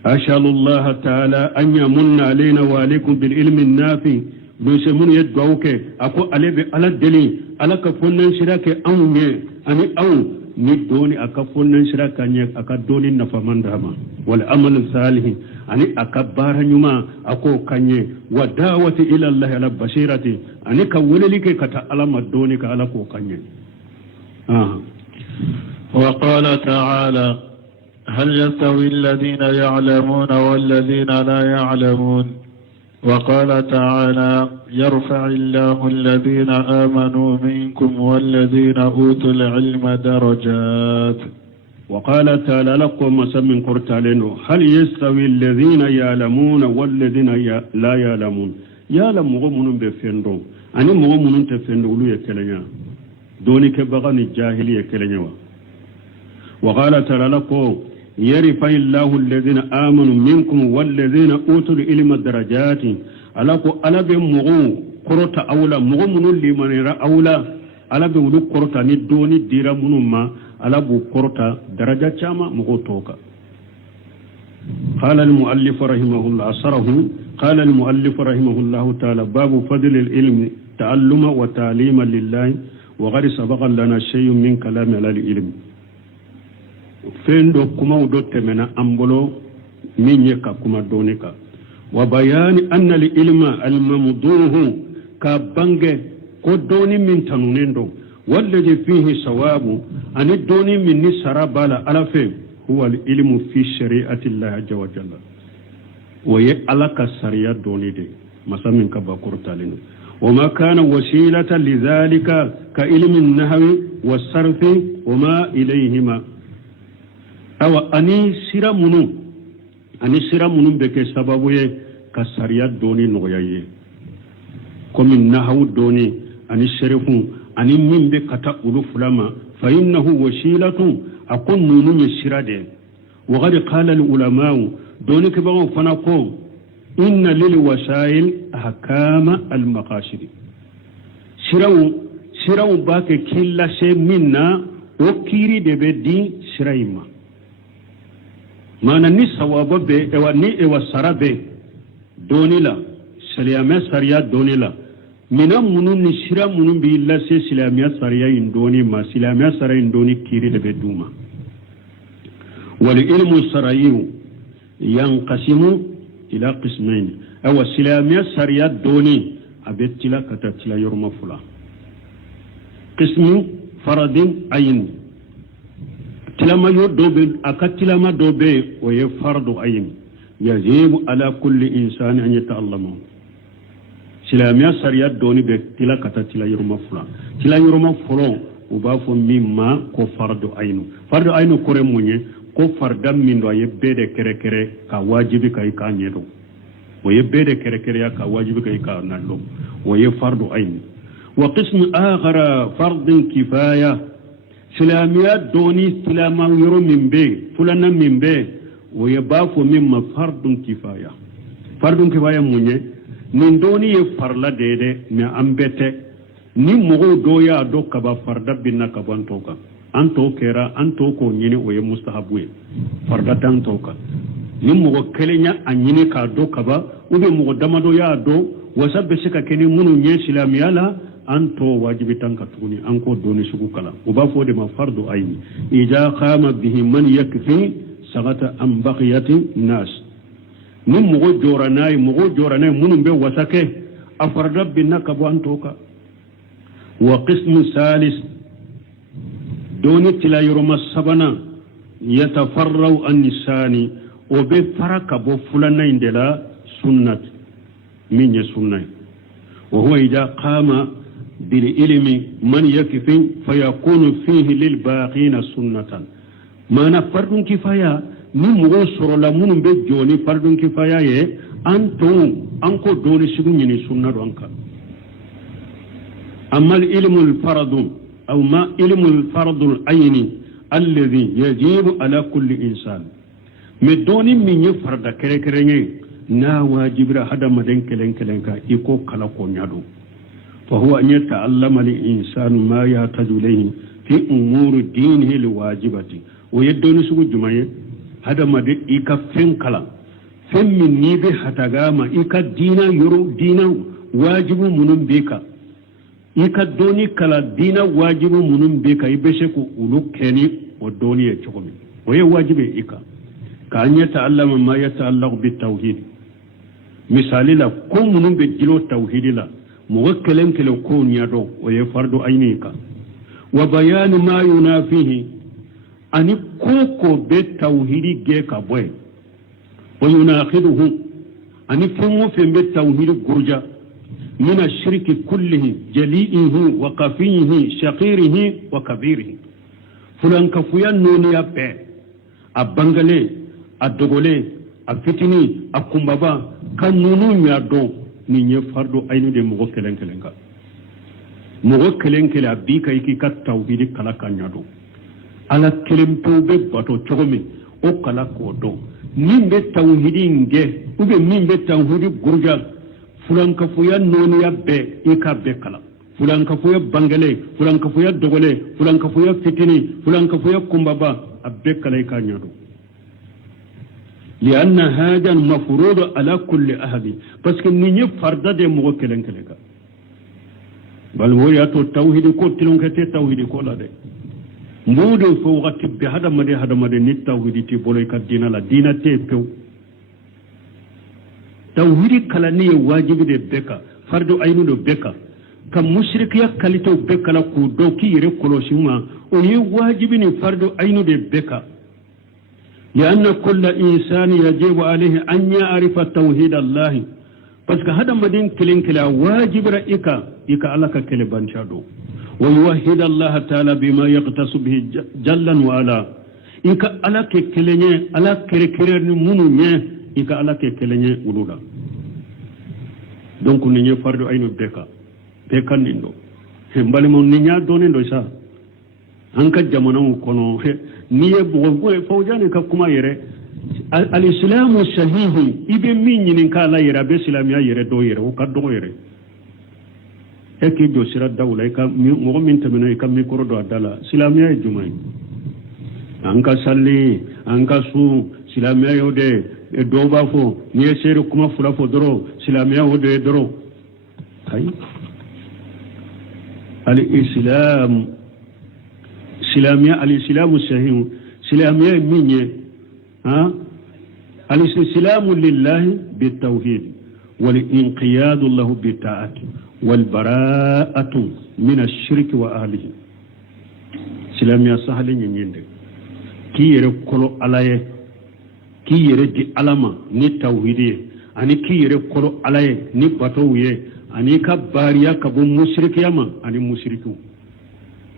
أسأل الله تعالى أن يمن علينا وعليكم بالعلم النافع do se mun ye dawke ako alebe ala deli ala ka fonnan shirake anwe ani aw ni doni aka fonnan shiraka nye aka doni nafa mandama wal amal salih ani aka baranyuma ako kanye wa dawati ila allah ala basirati ani ka wulike kata alama doni ka ala ko kanye وقال تعالى هل يستوي الذين يعلمون والذين لا يعلمون وقال تعالى يرفع الله الذين آمنوا منكم والذين أوتوا العلم درجات وقال تعالى لكم مسمى قرطالين هل يستوي الذين يعلمون والذين لا يعلمون يعلم مغمون بفندو أني مغمون تفندو لو يكلنيا دوني كبغاني الجاهلية كلنيا وقال تعالى لكم يرفع الله الذين آمنوا منكم والذين أوتوا العلم درجات ألاكو ألا بمغو قرطة أولا مغو منو لمن يرى أولا ألا بمغو قرطة ندوني ديرا منو ما ألا بو قرطة درجة شاما مغو توكا قال المؤلف رحمه الله أصره قال المؤلف رحمه الله تعالى باب فضل العلم تعلم وتعليم لله وغير سبق لنا شيء من كلام على العلم fendo kuma do temena ambolo minye ka kuma donika wa bayani anna li ilma al mamduhu ka bange ko doni min tanunendo wallazi fihi sawabu an doni min nisarabala alafe huwa al ilmu fi shari'ati allah azza wa jalla wa ya alaka sariya doni de masamin ka bakur talinu وما كان وسيلة لذلك كعلم النحو والصرف وما إليهما awa ani sira munun beke sababu ye ka sariya doni nogoya ye komi nahawu doni ani sherifu ani min be kata ulu fulama fa innahu wasilatu akun nunu ye sira de wa qad qala al ulama doni ke bawo fana ko inna lil wasail ahkama al maqasid sirawu ba ke killa se minna o kiri de be di siraima mana ni sawaba be ewa ni ewa sarabe donila silamiya sariya donila mina munun ni sira munun bi illa se silamiya sariya indoni ma silamiya sariya indoni kiri de be duma wal ilmu sarayu yanqasimu ila qismain awa silamiya sariya doni abetila kata tila yorma fula qismu faradin ayn tilama yodobe akatilama dobe oye fardu ayn yajibu ala kulli insani an yata'allama silamiya sariya doni be tila kata tila yorma fula ubafo mimma ko fardu aynu kore munye ko fardam min do ye bede kere ka wajibi kai ka nyedo oye bede kere ya ka wajibi kai ka nallo oye fardu ayn wa qism akhara fardun kifaya silamiya doni silama yoro mimbe fulana mimbe oye bafo mimma fardun kifaya munye nin doni ye farla dede me ambete ni mogo doya do kaba farda binna kabantoka anto kera anto ko nyini oye mustahabu ye farda tantoka ni mogo kelenya anyini ka do kaba ube mogo damado ya do wasabbe sika keni munu nye silamiya la anto wajibi tanka tuni anko doni sugu kala uba fode ma fardu ayni ija qama bihi man yakfi sagata am baqiyati nas ni mogo joranay munu be wasake afarda binna kabantoka wa qismu salis doni tila yoroma sabana yatafarraw an nisani o be faraka bo fulana indela sunnat minye sunnay wa huwa ida qama bil ilmi man yakfi fayakunu fihi lil baqina sunnatan mana fardun kifaya ni mugo sorola munum be joni fardun kifaya ye anko doni sigu nyini sunna do anka أما العلم الفرض أو ما علم الفرض العيني الذي يجب على كل إنسان مدون من يفرد كركرني نا واجب هذا مدن كلنكا يكو كلاكو نيادو فهو أن يتعلم الإنسان ما يحتاج إليه في أمور دينه الواجبة ويدون سوى جمعية هذا مدن إيكا فين كلا فين من نيبه هتغاما إيكا دينا يرو دينا wajibu munun beka ika doni kala dina wajibu munun beka ibeshe ko ulu keni o doni e chokomi o ye wajibe ika ka an yata'allama ma yata'allaqu bit tauhid misali la ko munun be jilo tauhid la mo kelen kele ko nyado o ye fardu ayni ka wa bayan ma yunafihi ani koko be tauhidi ge ka boy wa yunakhiduhu ani fumu fe be tauhidi gurja min ash-shirki kullihi jali'ihi wa qafihi shaqirihi wa kabirihi fulan ka fuyan noni ape abangale adogole afitini akumbaba kan nunu nyado ni nye fardo ayni de mo kelen kelen ka mo kelen kelen abika iki ka tauhidi kala kanyado ala kelem tobe bato chogomi o kala ko do nimbe tauhidi nge ube nimbe tauhidi gurja fulan ka fuya noni ya be ika be kala fulan ka fuya bangale fulan ka fuya dogole fulan ka fuya fitini fulan ka fuya kumbaba abbe kala ka nyado لأن هذا المفروض على كل أحد بس كنني فرد ده موكلن كلك بل هو ياتو التوحيد كو تلون كتي توحيد كو لا ده مودو فوق تب هذا ما ده نيت توحيد تي بولي كدين لا دينا تي بيو توحيد كلا ني واجب ده بكا فرد اينو ده بكا كم مشرك يا كاليتو بكا لا كو دو كي يري كولوشيما او يي واجب ني فرد اينو ده بكا لأن كل إنسان يجب عليه أن يعرف توحيد الله بس هذا مدين كلين كلا واجب رأيك على كلبان شادو ويوحد الله تعالى بما يقتص به جلا وعلا إك على كليني على كركرن منو إك على كليني ولولا donc ni fardo ayno beka nindo hembali mon ni nya doni ndo sa hanka jamana kono niye bugo fawjani ka kuma yere al-islamu sahihi ibe min nin kala yere be islamiya yere do yere o kaddo yere eki do sira dawla ka mo min tamina ka mi koro do adala islamiya e jumay anka salli anka su islamiya yode e do ba fo niye sere kuma fula fo doro islamiya wode doro hay al-islam سلامية الإسلام الصحيح سلامية مينية الإسلام لله بالتوحيد والإنقياد له بالطاعة والبراءة من الشرك وأهله سلامية سهل ينيند كي يركلو عليه كي يرد علامة ني توحيدية أني كي يركلو عليه ني بطوية أني كباريا كبو مشرك يما أني مشركو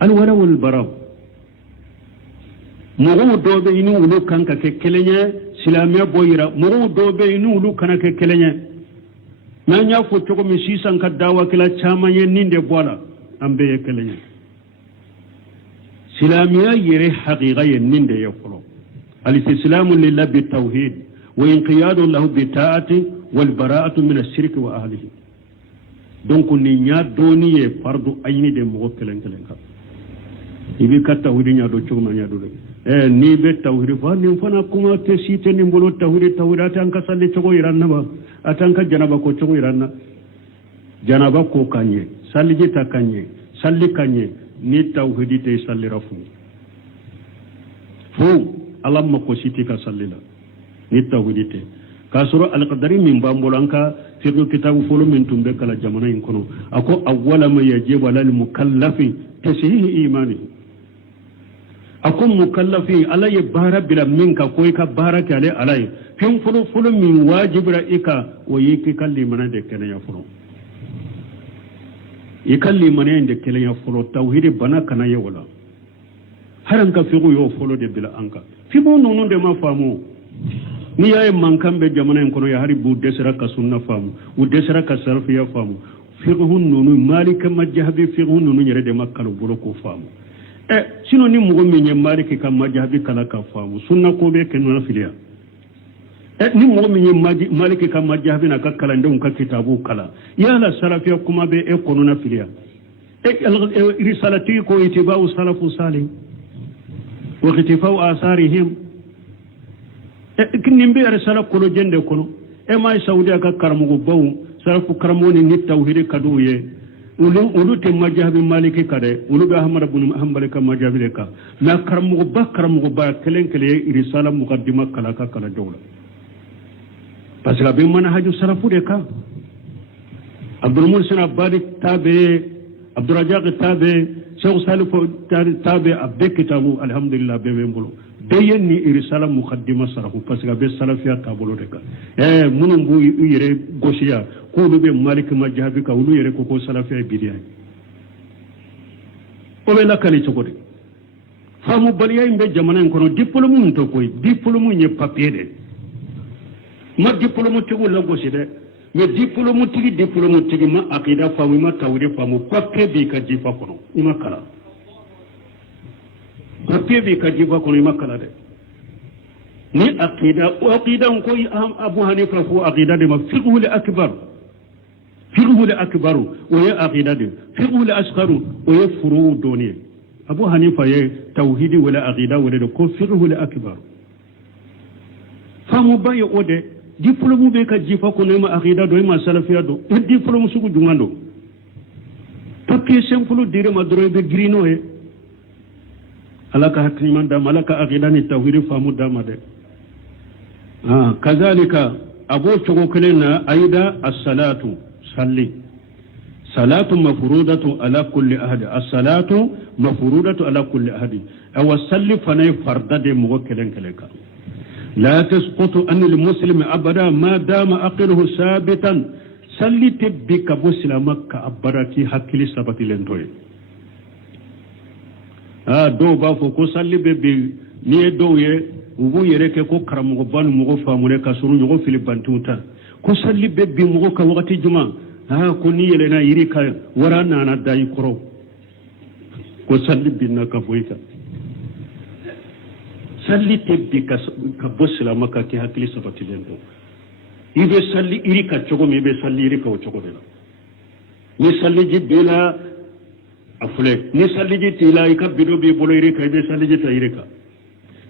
الولا والبراء mogo dobe inu ulu kanka ke kelenye silamiya boyira mogo dobe inu ulu kana ke kelenye nanya fo chogo mi sisan ka dawa kila chamanye ninde bola ambe ye kelenye silamiya yere haqiqa ye ninde ye folo al-islamu lillahi bit-tawhid wa inqiyadu lahu bi-ta'ati wal bara'atu min ash-shirk wa ahlihi donc ni nya doni ye fardu ayni de mogo kelen kelen ka ibi katta hudi nya do chogo ma nya do ni be tawhid fa ni fana kuma te site ni mbolo tawhid atan ka salli chogo iranna ba atan ka janaba ko chogo iranna janaba ko kanye salli jita kanye salli kanye ni tawhid te salli rafu fu alamma ko site ka sallila ni tawhid te kasoro al-qadari min bambolanka fi kitabu fulu min tumbe kala jamana in kono ako awwala ma yajibu lil mukallafi tashihi imani akun mukallafi alayhi bara bila minka ko ka baraka ale alay fin fulu min wajibra ika o yiki kalli mana de kene ya fulu ikalli mana de kele ya fulu tauhid bana kana ya wala haran ka fi yo fulu de bila anka fi bo nonu de ma famu ni yaye mankambe jamana en kono ya hari bu desra ka sunna famu u desra ka salaf ya famu fi nonu malika majhabi fi nonu nyere de makkalu bulo ko famu sino ni mugo minye maliki ka majhabi kala ka famu sunna ko be kenno filiya ni mugo minye maliki ka majhabi na ka kala ndon ka kitabu kala yala salafiya kuma be e kono na filiya risalati ko itibau salafu salih wa ikhtifau asarihim kinni be risala ko jende kono e may saudi ka karmugo bawu sarafu karamoni ni tawhid kaduye ulu te majhabi maliki kade ulu ga hamara bin hanbal ka majhabi ka na karamu ba kelen kele risala muqaddima kala dawla parce que be manhaju sarafu de ka abdul muhsin abadi tabe abdurajaq tabe cheikh salif tabe abbe kitabu alhamdulillah be mbolo beyenni irisala muqaddima sarafu parce que be salafiya tabolo de ka munum bu yere gosiya ko be malik majhabi ka ulu yere ko salafiya bidiya o be lakali chokode famu baliya imbe jamana en kono diplôme to koy diplôme nye papier de ma diplôme tegul la gosi de mais diplôme tigi ma aqida famu ma tawri famu papier bi ka jifa kono ima kala papier bi ka jifa kono ima kala de ni aqida ko abu hanifa fu aqida de ma fiqhul akbar wa ya aqida de fiqhul asghar wa ya furu doni abu hanifa ye tauhidi wala aqida wala de ko fiqhul akbar famu baye ode diplôme be ka jifa kono ma aqida do ma salafiya do diplôme sugu jungando papier simple dire ma doro be grino e alaka hakima da malaka aqida ni tawhid famu dama de kazalika abo chogo kelena aida as-salatu salatu mafrudatu ala kulli ahad as-salatu mafrudatu ala kulli ahad aw salli fanay farda de mo keleka la tasqutu an al-muslim abada ma dama aqluhu sabitan salli tibika muslimaka abada ki hakili sabati lentoy do ba fo ko salli be ni do ye ubu yere ke ko karamugo banu mugo famure ka suru nyugo fili bantuta ko salli be bi mugo ka wakati juma ko ni yele na yiri ka wara na dai koro ko salli binna ka boyta salli tebbi ka bosla maka ki hakili sabati lendo ibe salli iri ka chogo mi be salli iri ka chogo de ni salli jibila afule ni salli jitila ka bido bi bolo iri ka be salli jita iri ka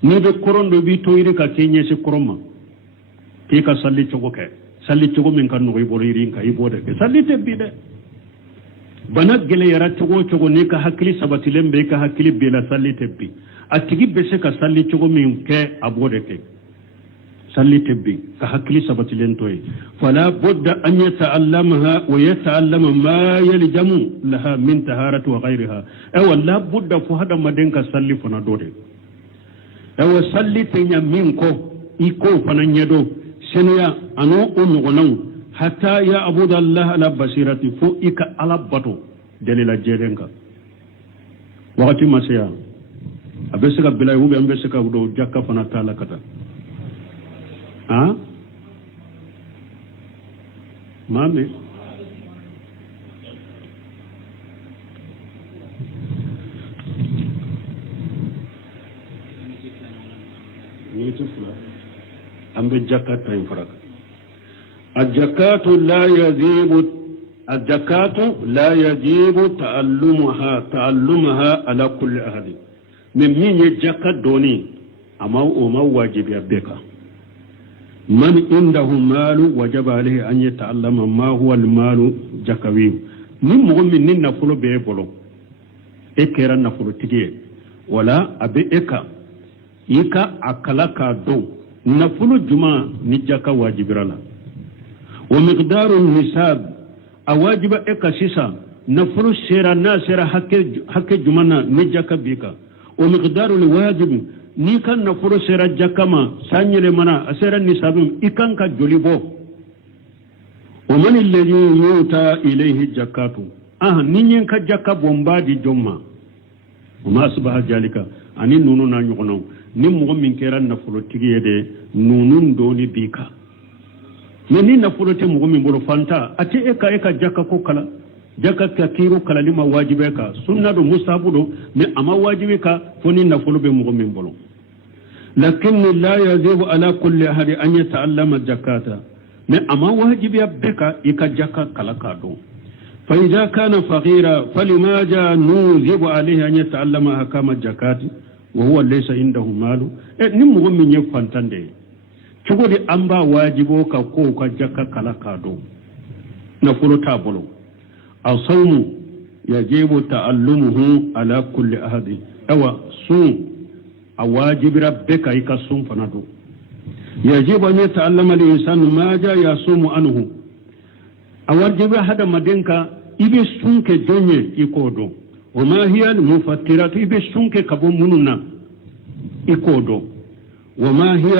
ni be korondo bi to iri ka kenye se koroma ki ka salli chogo min kan no bolo iri ka ibode ke salli tebbi de bana gele yara chogo ni ka hakili sabati lembe ka hakili bela salli tebbi atigi bese ka salli chogo min ke abode ke salli tebbi ka hakili sabati lentoy fala budda an yata'allamaha wa yata'allama ma yaljamu laha min taharati wa ghayriha wala budda fu hada maden ka salli fona dode salli tenya min ko iko fana nyedo senya ano onogonan hatta ya abudallah ala basirati fu ika ala bato dalila jedenka wakati masaya abeseka bilay ube ambeseka do jakka fana tala kata mame ambe jakata infrak الزكاة لا يجب تعلمها على كل أحد من يجاكا دوني أما واجب يبقى من عنده مال وجب عليه أن يتعلم ما هو المال جكوي من مؤمن نفلو بيبولو إكرا نفلو تجي ولا أبي إكا أكلكا دو نفلو جمع نجاكا واجب رلا ومقدار النساب أواجب إكا سيسا نفلو سيرا ناسيرا حكي جمعنا نجاكا بيكا ومقدار الواجب نيكا نفلو سيرا جاكما سانيري منا أسيرا نسابهم إكان كجوليبو ومن الذي يوتى إليه الجكاة نين كجاكا بومبادي جمع وما أصبح ذلك أني نونو نانيونو نمو من كيرا نفلو تيجي نونون دوني بيكا ni nafolo te mugo min bolo fanta ate eka jaka ko kala jaka ka kiro kala lima wajibe ka sunna do mustahabu do me ama wajibe ka foni nafolo be mugo min bolo lakin la yajibu ala kulli ahad an yata'allama zakata me ama wajibe beka ika jaka kala ka do fa idha kana faghira falimaja nuzibu alayhi an yata'allama ahkam zakati wa huwa laysa indahu malu ni mugo min ye fantande cogodi amba wajibo ka ko ka jakka kala kado نفلو تابلو الصوم يجب تعلمه على كل أحد أو صوم أواجب ربك يكصوم فندو يجب أن يتعلم الإنسان ما جاء يصوم عنه أواجب هذا مدينك إبي سونك دنيا يكودو وما هي المفترات إبي سونك كبو مننا يكودو وما هي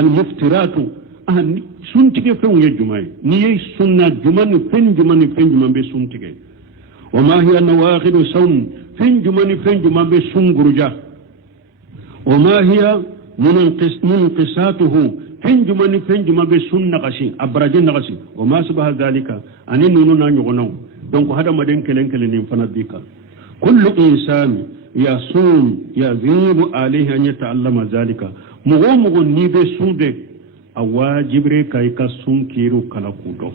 المفترات سنتك فين يجمعي نيي سنة جمان فين بسنتك وما هي النواقض صوم فين جمان بسن غرجا وما هي منقصاته فين جمان بسن نقشي أبراجين نقشي وما سبه ذلك أني نوننا نغنو دونك هذا مدين كلين فنديك كل إنسان يصوم يذيب عليه أن يتعلم ذلك مغو نيبي سودك awajibre ka ika sun kiru kala kudo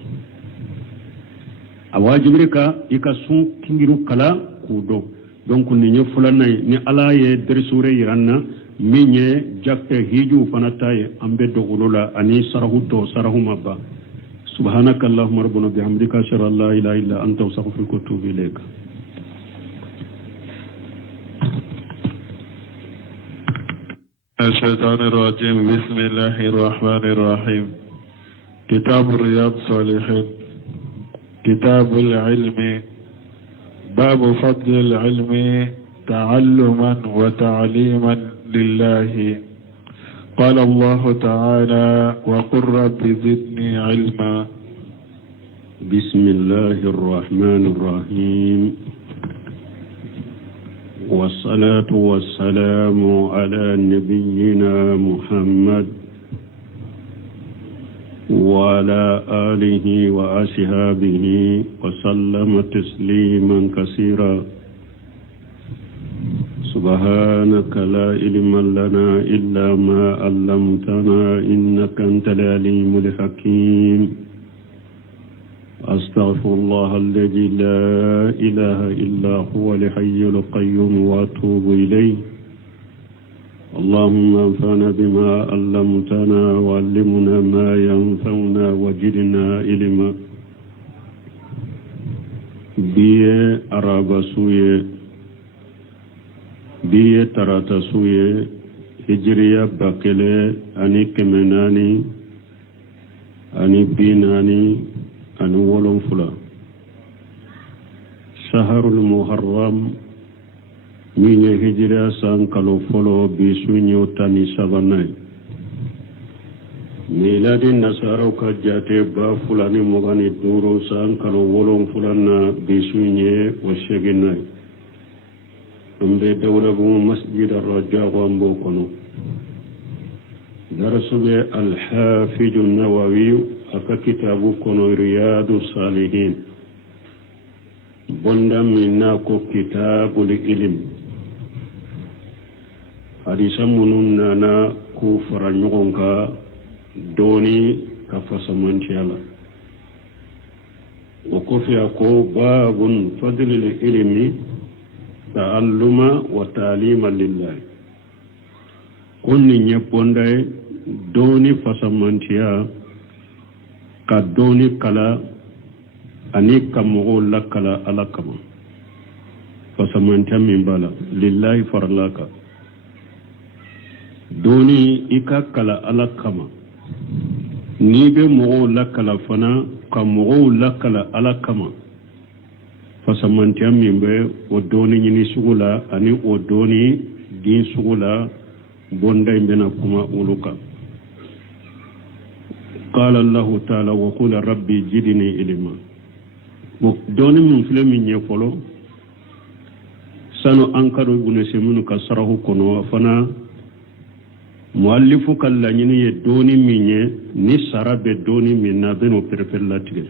awajibre ka ika sun kiru kala kudo donc ni nye fulana ni ala ye dresure yiranna minye jakte hiju fanataye ambe dogulula ani sarahu mabba subhanaka allahumma rabbuna bihamdika ashhadu an la ilaha illa anta astaghfiruka wa atubu ilayk الشيطان الرجيم بسم الله الرحمن الرحيم كتاب رياض الصالحين كتاب العلم باب فضل العلم تعلما وتعليما لله قال الله تعالى وقل رب زدني علما بسم الله الرحمن الرحيم والصلاة والسلام على نبينا محمد وعلى آله وأصحابه وسلم تسليما كثيرا سبحانك لا علم لنا إلا ما علمتنا إنك أنت العليم الحكيم أستغفر الله الذي لا إله إلا هو الحي القيوم وأتوب إليه اللهم انفعنا بما علمتنا وعلمنا ما ينفعنا وزدنا علما بيه أرابا سوية بيه تراتا سوية هجرية باكلة أني كمناني أني بيناني أن ولن فلا شهر المحرم من هجرة سانكالو فلو بسونيو تاني سباناي ميلاد النصارى كجاتي با فلاني مغاني دورو سانكالو ولن فلانا بسونيو وشيغناي أمبي دولة مسجد الرجاء وامبوكونو درس الحافظ النووي aka kitabu kono riyadu salihin bonda minna ko kitabul ilm hadisa munun nana ku faranyogonka doni ka fasamantiyala وكفي باب فضل العلم تعلما وتعليما لله كن نيبوندا دوني فسمانتيا كدوني كلا أني كمغو لكلا على كما فسمانتيا من بالا لله فرلاك دوني إكا كلا على كما نيبي مغو لكلا فنا كمغو لكلا على كما fasamantiya min bɛ o dɔɔni ɲini sugu la ani o dɔɔni din sugu la bonda in bɛna kuma olu kan qala allahu taala wa qul rabbi zidni ilma bon dɔɔni min filɛ min ɲɛ fɔlɔ sanu an ka dɔ bunese minnu ka sarahu kɔnɔ fana muallifu ka laɲini ye dɔɔni min ye ni sara bɛ dɔɔni min na bɛn'o pɛrɛpɛrɛ latigɛ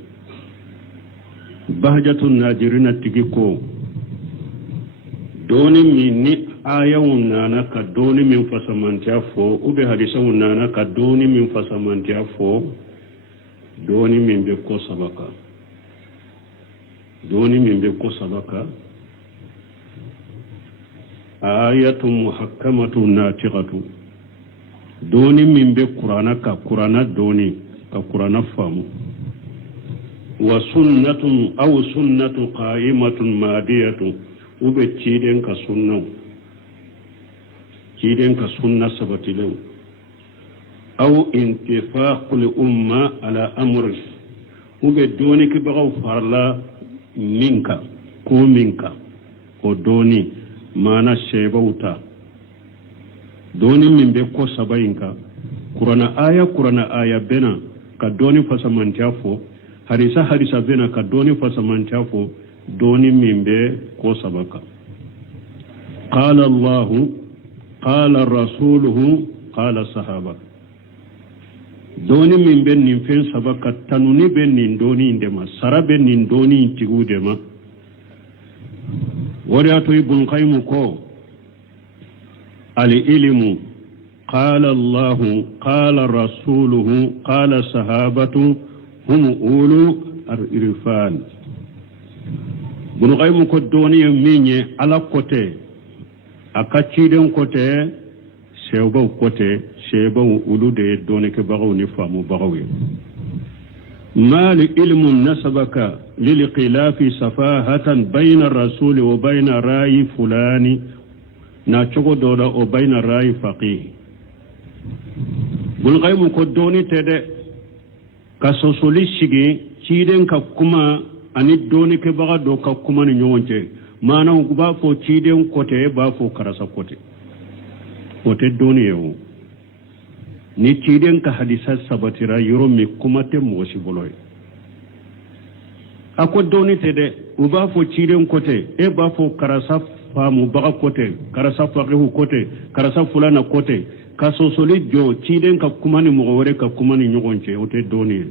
bahjatu najirina tigi ko doni min ni ayawun nana ka doni min fasamantiya fo ube hadisawun nana ka doni min fasamantiya fo doni min be ko sabaka doni min be ko sabaka ayatun muhakkamatun natiqatu doni min be qur'ana ka qur'ana doni ka qur'ana famu wa sunnatun aw sunnatu qa'imatun madiyatun ube ciden ka sunna sabatilen aw intifaqul umma ala amri ube doni ki bagaw farla minka o doni mana shebauta doni min be ko sabayinka qur'ana aya bena ka doni fasamanta fo harisa bena ka doni fasamanta fo doni min be ko sabaka qala allah qala rasuluhu qala sahaba doni min be nin fen sabaka tanuni be nin doni indema sarabe nin doni tigudema wariato ibn qayyim ko al ilmu قال الله قال رسوله قال صحابته هم أولو الإرفان بن قيم كدوني ميني على كوتي أكاتشيدن كوتي سيبو أولو دي دوني كبغو نفامو بغوي ما لعلم نسبك للخلاف سفاهة بين الرسول وبين رأي فلان ناتشوكو دولا وبين رأي فقيه bul qaymu ko doni tede ka sosoli sigi ciden ka kuma ani doni ke baga do ka kuma ni nyonje mana ko ba fo ciden kote ba fo karasa kote doni yo ni ciden ka hadisa sabatira yoro mi kuma te mosi boloy ako doni tede u ba fo ciden kote e ba fo karasa famu baga kote karasa faqihu kote karasa fulana kote ka sosoli jo ciden ka kuma ni mo wore ka kuma ni nyonje doni